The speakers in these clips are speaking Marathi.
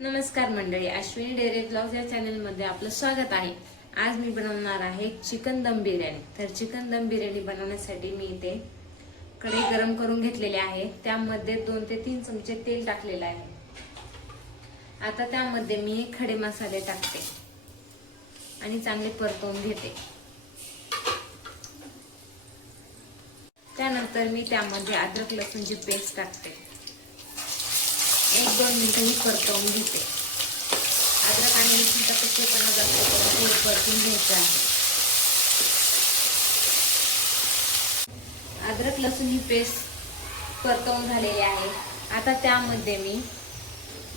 नमस्कार मंडळी, अश्विनी डेअरी ब्लॉग्स या चॅनल मध्ये आपलं स्वागत आहे। आज मी बनवणार आहे चिकन दम बिर्याणी। तर चिकन दम बिर्याणी बनवण्यासाठी मी इथे कढई गरम करून घेतलेली आहे। त्यामध्ये 2 ते 3 चमचे तेल टाकलेले आहे। आता त्यामध्ये मी खडे मसाले टाकते आणि चांगले परतवून घेते। त्यानंतर मी त्यामध्ये अद्रक लसूणची पेस्ट टाकते। 1-2 मिनिटं ही परतवून घेते। अद्रक आणि लसूणचा कच्चेपणा जास्त परतून घ्यायचा आहे। अद्रक लसूण ही पेस्ट परतवून झालेली आहे। आता त्यामध्ये मी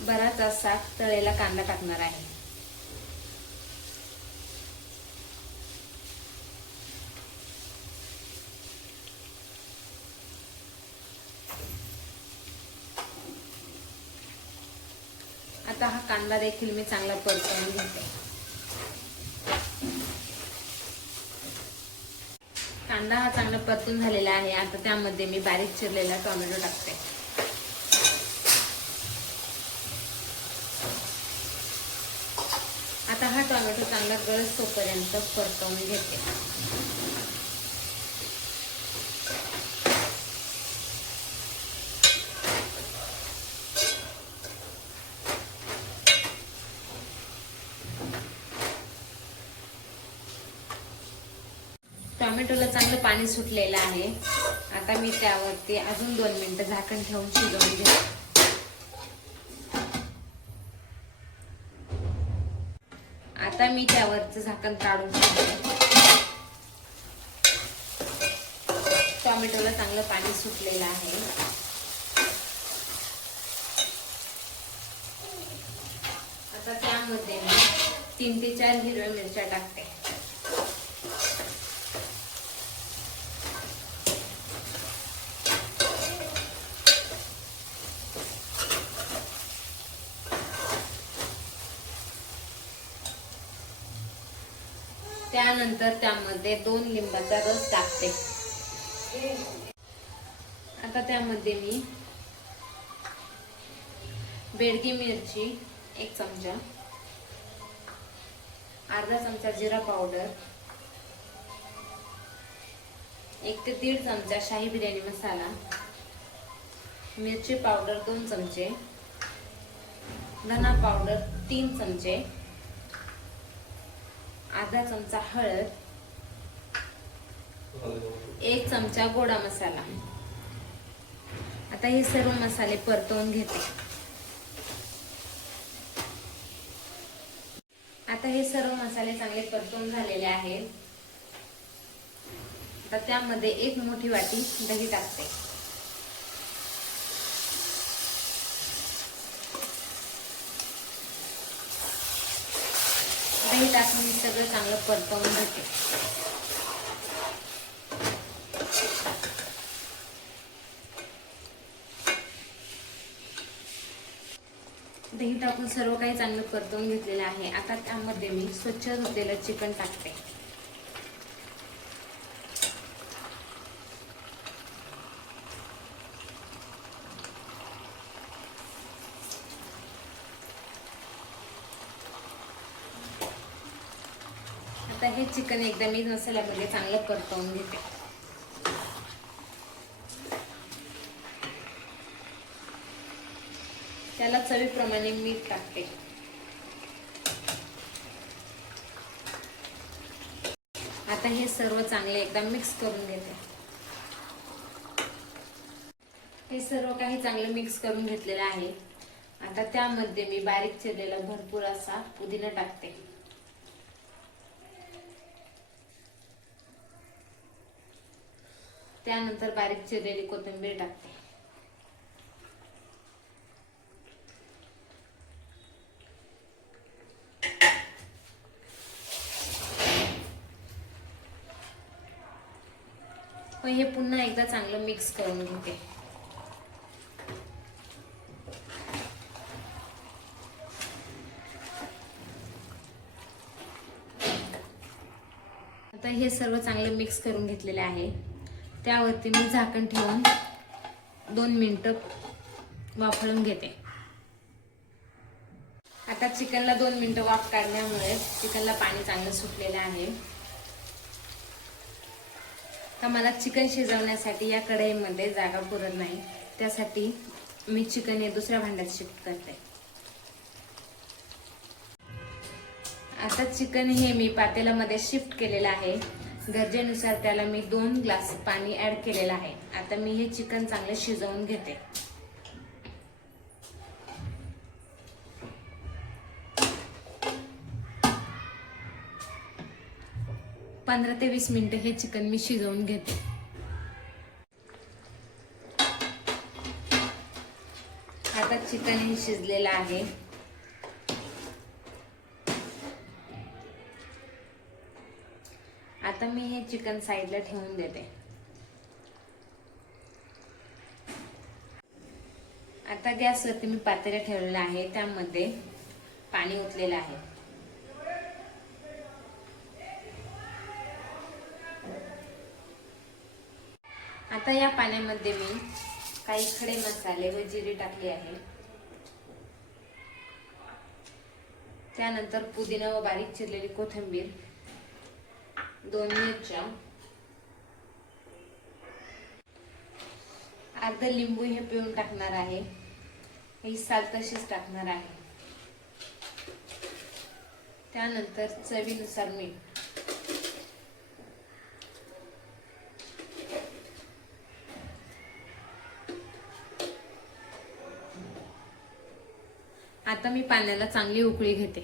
बराच असा तळलेला कांदा टाकणार आहे। आता हा कांदा देखील मी चांगला परतवून घेते। कांदा हा चांगला परतून झालेला आहे। आता त्यामध्ये मी बारीक चिरलेला टोमॅटो टाकते। आता हा टोमॅटो चांगला गळत होईपर्यंत परतवून घेते। टोमॅटोला चांगलं पाणी सुटलेलं आहे। आता मी त्यावरती अजून 2 मिनिटं झाकण ठेवून शिजवून घेते। आता मी त्यावरचं झाकण काढून घेते। टोमॅटोला चांगलं पाणी सुटलेलं आहे। आता त्यामध्ये मी 3 ते 4 हिरव्या मिरच्या टाकते। त्यानंतर त्यामध्ये 2 लिंबाचा रस टाकते। आता त्यामध्ये मी बेडगी मिरची 1 चमचा, अर्धा चमचा जिरा पावडर, 1 ते 1.5 चमचा शाही बिर्याणी मसाला, मिरची पावडर 2 चमचे, धना पावडर 3 चमचे, अर्धा चमचा हळद, 1 चमचा गोडा मसाला। आता हे सर्व मसाले परतवून घेते। आता हे सर्व मसाले चांगले परतवून झालेले आहेत। आता त्यामध्ये 1 मोठी वाटी दही टाकते। दही टाकून सगळं चांगलं परतवून घेते। दही टाकून सर्व काही चांगलं परतवून घेतलेलं आहे। आता त्यामध्ये मी स्वच्छ धुतलेलं चिकन टाकते। आता हे चिकन एकदा मी मसाल्यामध्ये चांगलं परतवून घेते। त्याला चवीप्रमाणे मीठ टाकते। आता हे सर्व चांगले एकदा मिक्स करून घेते। हे सर्व काही चांगले मिक्स करून घेतलेले आहे। आता त्यामध्ये मी बारीक चिरलेला भरपूर असा पुदिना टाकते। त्यानंतर बारीक चिरलेली कोथिंबीर टाकते। हे पुन्हा एकदा चांगलं मिक्स करून घेते। आता हे सर्व चांगले मिक्स करून घेतलेले आहे। त्यावरती मी झाकण ठेवून 2 मिनिटं वाफळून घेते. आता चिकनला 2 मिनिटं वाफ काढल्यामुळे चिकनला पाणी चांगलं सुटलेलं आहे. तर मला चिकन शिजवण्यासाठी या कढईमध्ये जागा पुरत नाही, त्यासाठी मी चिकन हे दुसऱ्या भांड्यात शिफ्ट करते. आता चिकन हे मी पातेल्यामध्ये शिफ्ट केलेलं आहे. गरजेनुसार त्याला मी 2 ग्लास पाणी ऍड केलेलं आहे. आता मी हे चिकन चांगलं शिजवून घेते. 15 ते 20 मिनिटं हे चिकन मी शिजवून घेते. आता चिकन हे शिजलेलं आहे. आता मी हे चिकन साईडला ठेवून देते. आता गॅसवरती मी पातेलं ठेवलेलं आहे, त्यामध्ये पाणी ओतलेलं आहे. आता या पाण्यामध्ये मी काही खडे मसाले व जिरे टाकले आहे. त्यानंतर पुदिना व बारीक चिरलेली कोथिंबीर, 2 मिरच्या, अर्धा लिंबू हे पिळून टाकणार आहे. ही साल तशीच टाकणार आहे. त्यानंतर चवीनुसार मीठ. आता मी पाण्याला चांगली उकळी घेते.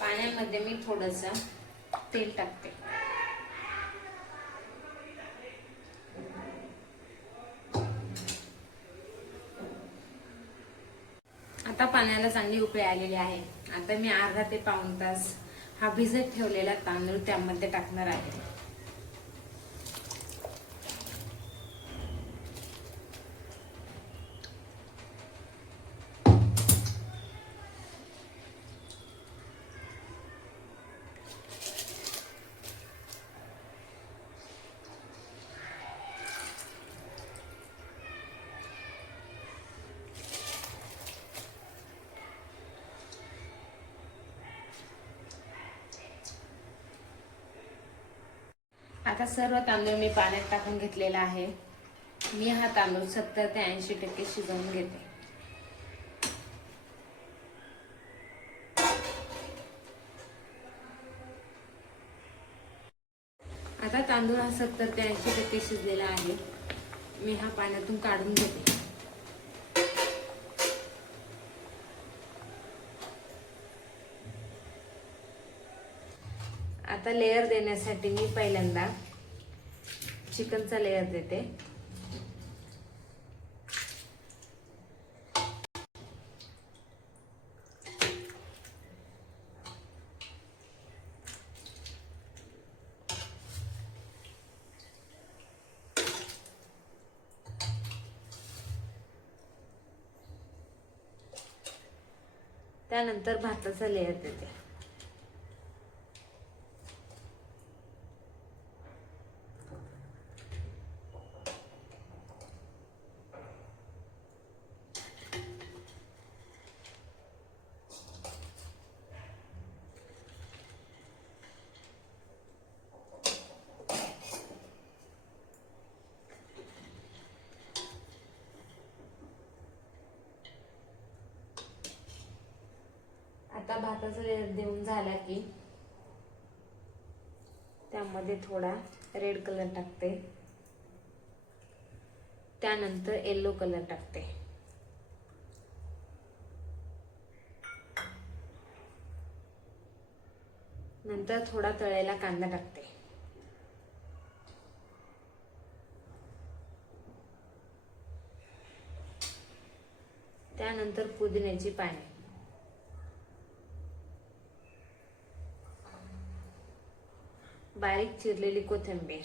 पाण्यामध्ये मी थोडंसं तेल टाकते. आता पाण्याला चांगली उकळी आलेली आहे. आता मी अर्धा ते पाऊण तास हा भिजत ठेवलेला तांदूळ त्यामध्ये टाकणार आहे. आता सर्व तांदूळ मी पाण्यात टाकून घेतलेला आहे. मी हा तांदूळ 70 ते 80% शिजवून घेते. आता तांदूळ हा 70 ते 80% शिजलेला आहे. मी हा पाण्यातून काढून घेते. आता लेयर देण्यासाठी मी पहिल्यांदा चिकनचा लेयर देते. त्यानंतर भाताचा लेयर देते. आता भाताचा लेयर देऊन झाला की त्यामध्ये थोडा रेड कलर टाकते. त्यानंतर येलो कलर टाकते. नंतर थोडा तळलेला कांदा टाकते. त्यानंतर पुदिन्याची पाने, बारीक चिरलेली कोथिंबीर,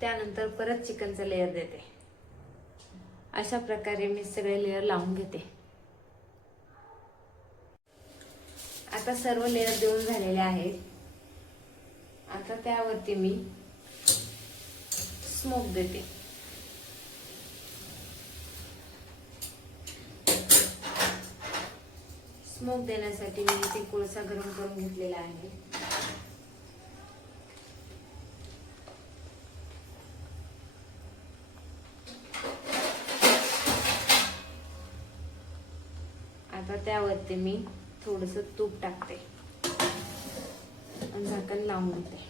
त्यानंतर परत चिकनचा लेयर देते. अशा प्रकारे मी सगळे लेअर लावून घेते. आता सर्व लेअर देऊन झालेले आहेत. आता त्यावरती मी स्मोक देते. स्मोक देण्यासाठी मी इथे कोळसा गरम करून घेतलेला आहे. आता त्यावरती मी थोडंसं तूप टाकते आणि झाकण लावून देते.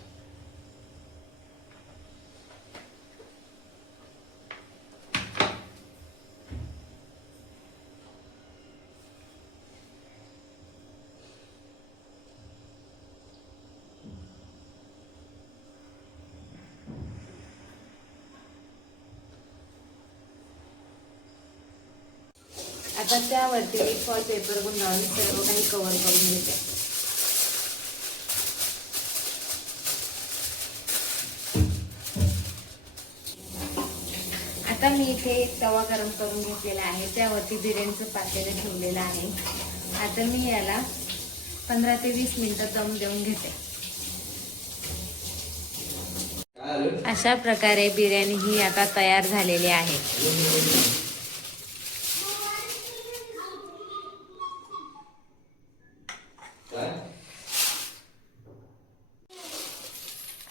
आता त्यावरती मी फॉल पेपर गुंडाळून सर्व काही कव्हर करून घेते. आता मी इथे तवा गरम करून घेतलेला आहे. त्यावरती बिर्याणीचं पातेलं ठेवलेलं आहे. आता मी याला 15 ते 20 मिनिटं दम देऊन घेते. अशा प्रकारे बिर्याणी ही आता तयार झालेली आहे.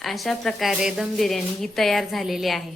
अशा प्रकारे दम बिर्याणी ही तयार झालेली आहे.